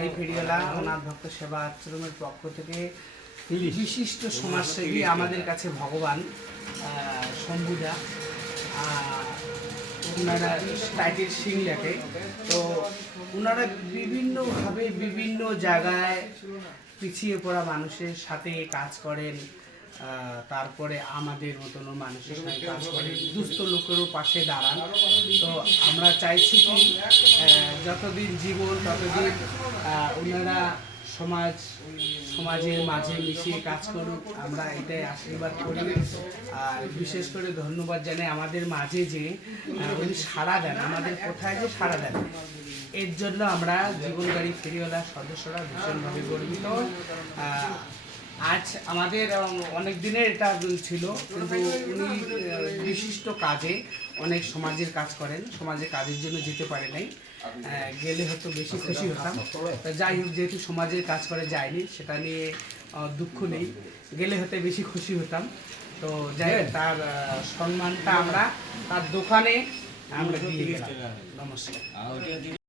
জীবনগাড়ি ফেরিওয়ালা অনাথ ভক্ত সেবা আশ্রমের পক্ষ থেকে বিশিষ্ট সমাজসেবী আমাদের কাছে ভগবান শম্ভুদা, ওনারা টাইটেল সিং লেখে। তো ওনারা বিভিন্নভাবে বিভিন্ন জায়গায় পিছিয়ে পড়া মানুষের সাথে কাজ করেন, তারপরে আমাদের মতন মানুষের সঙ্গে কাজ করেন, দুস্থ লোকেরও পাশে দাঁড়ান। তো আমরা চাইছি কি যতদিন জীবন ততদিন ওনারা সমাজের মাঝে মিশিয়ে কাজ করুক, আমরা এটাই আশীর্বাদ করি। আর বিশেষ করে ধন্যবাদ জানাই আমাদের মাঝে যে উনি সাড়া দেন, আমাদের কোথায় যে সাড়া দেন, এর জন্য আমরা জীবনগাড়ি ফেরিওয়ালার সদস্যরা ভীষণভাবে গর্বিত। আজ আমাদের অনেক দিনের এটা ছিল, কিন্তু উনি বিশিষ্ট কাজে অনেক সমাজের কাজ করেন, সমাজের কাজের জন্য যেতে পারে নাই, গেলে হয়তো বেশি খুশি হতাম। যাই হোক, যেহেতু সমাজের কাজ করে যায়নি সেটা নিয়ে দুঃখ নেই, গেলে হয়তো বেশি খুশি হতাম। তো যাই হোক, তার সম্মানটা আমরা তার দোকানে আমরা দিয়ে গেলাম। নমস্কার।